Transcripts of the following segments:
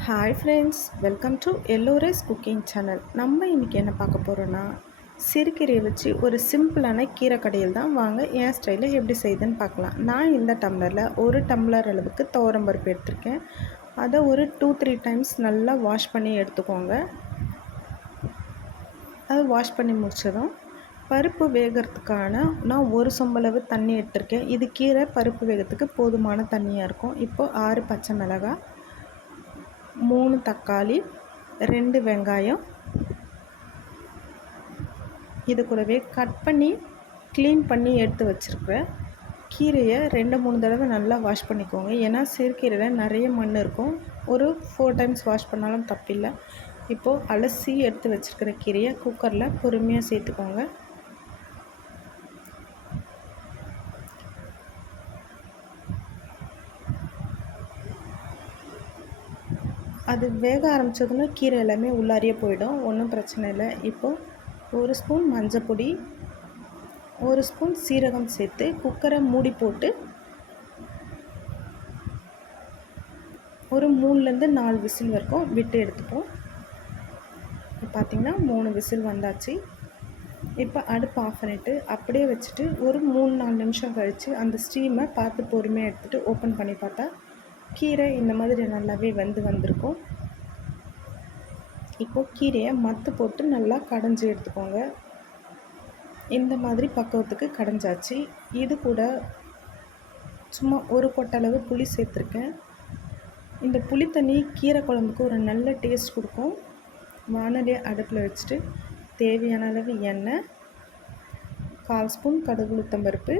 Hi friends, welcome to Ellora's cooking channel. நம்ம இன்றைக்கி என்ன பார்க்க போகிறோன்னா, சிறுகீரையை வச்சு ஒரு சிம்பிளான கீரை கடையில் தான். வாங்க என் ஸ்டைலில் எப்படி செய்யுதுன்னு பார்க்கலாம். நான் இந்த டம்ளரில் ஒரு டம்ளர் அளவுக்கு துவரம்பருப்பு எடுத்திருக்கேன். அதை ஒரு 2-3 டைம்ஸ் நல்லா வாஷ் பண்ணி எடுத்துக்கோங்க. அதை வாஷ் பண்ணி முடிச்சதும் பருப்பு வேகிறதுக்கான நான் ஒரு சொம்பளவு தண்ணி எடுத்திருக்கேன். இது கீரை பருப்பு வேகிறதுக்கு போதுமான தண்ணியாக இருக்கும். இப்போது 6 பச்சை மிளகாய், 3 தக்காளி, 2 வெங்காயம், இது கூடவே கட் பண்ணி க்ளீன் பண்ணி எடுத்து வச்சுருக்கிறேன் கீரையை 2-3 தடவை நல்லா வாஷ் பண்ணிக்கோங்க. ஏன்னா சிறுகீரையில் நிறைய மண் இருக்கும். ஒரு 4 டைம்ஸ் வாஷ் பண்ணாலும் தப்பில்லை. இப்போது அலசி எடுத்து வச்சுருக்கிற கீரையை குக்கரில் பொறுமையாக சேர்த்துக்கோங்க. அது வேக ஆரம்பித்ததுன்னா கீரை எல்லாமே உள்ளாரியே போயிடும், ஒன்றும் பிரச்சனை இல்லை. இப்போது 1 ஸ்பூன் மஞ்சப்பொடி, 1 ஸ்பூன் சீரகம் சேர்த்து குக்கரை மூடி போட்டு ஒரு 3லேருந்து 4 விசில் வரைக்கும் விட்டு எடுத்துப்போம். பார்த்திங்கன்னா 3 விசில் வந்தாச்சு. இப்போ அடுப்பு ஆஃப் பண்ணிவிட்டு அப்படியே வச்சுட்டு ஒரு 3-4 நிமிஷம் கழித்து அந்த ஸ்டீமை பார்த்து பொறுமையாக எடுத்துகிட்டு ஓப்பன் பண்ணி பார்த்தா கீரை இந்த மாதிரி நல்லாவே வந்திருக்கும். இப்போது கீரையை மத்து போட்டு நல்லா கடைஞ்சி எடுத்துக்கோங்க. இந்த மாதிரி பக்குவத்துக்கு கடைஞ்சாச்சு. இது கூட சும்மா ஒரு கொட்டளவு புளி சேர்த்துருக்கேன். இந்த புளி தண்ணி கீரை குழம்புக்கு ஒரு நல்ல டேஸ்ட் கொடுக்கும். வானலியை அடுப்பில் வச்சுட்டு தேவையான அளவு எண்ணெய், 1/4 ஸ்பூன் கடுகு உளுத்தம்பருப்பு,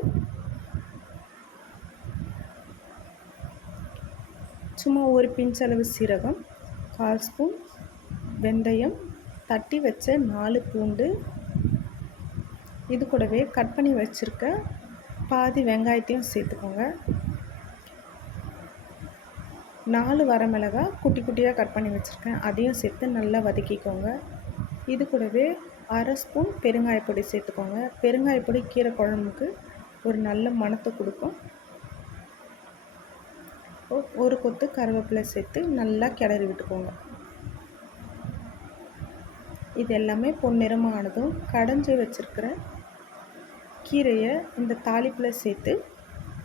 சும்மா ஒரு பிஞ்ச் அளவு சீரகம், 1/4 ஸ்பூன் வெந்தயம், தட்டி வச்ச 4 பூண்டு, இது கூடவே கட் பண்ணி வச்சுருக்க பாதி வெங்காயத்தையும் சேர்த்துக்கோங்க. 4 வரமிளகாய் குட்டி குட்டியாக கட் பண்ணி வச்சுருக்கேன், அதையும் சேர்த்து நல்லா வதக்கிக்கோங்க. இது கூடவே 1/2 ஸ்பூன் பெருங்காயப்பொடி சேர்த்துக்கோங்க. பெருங்காயப்பொடி கீரை குழம்புக்கு ஒரு நல்ல மணத்தை கொடுக்கும். ஒரு கொத்து கருவேப்பிலை சேர்த்து நல்லா கிளறி விட்டுக்கோங்க. இது எல்லாமே பொன்னிறமாக ஆனதும் கடைஞ்சி வச்சுருக்கிற கீரையை இந்த தாளிப்பில் சேர்த்து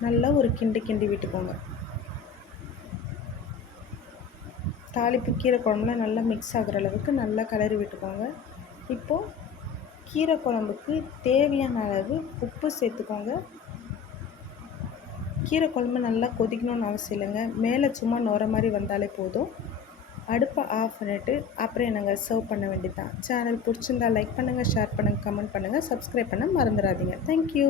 நல்லா ஒரு கிண்டி விட்டுக்கோங்க. தாளிப்பு கீரை குழம்புல நல்லா மிக்ஸ் ஆகிற அளவுக்கு நல்லா கிளறி விட்டுக்கோங்க. இப்போது கீரை குழம்புக்கு தேவையான அளவு உப்பு சேர்த்துக்கோங்க. கீரை குழம்பு நல்லா கொதிக்கணும்னு அவசியம் இல்லைங்க. மேலே சும்மா நுர மாதிரி வந்தாலே போதும். அடுப்பை ஆஃப் பண்ணிவிட்டு அப்புறம் என்னங்க சர்வ் பண்ண வேண்டியது தான். சேனல் பிடிச்சிருந்தா லைக் பண்ணுங்கள், ஷேர் பண்ணுங்கள், கமெண்ட் பண்ணுங்கள், சப்ஸ்கிரைப் பண்ண மறந்துடாதீங்க. தேங்க்யூ.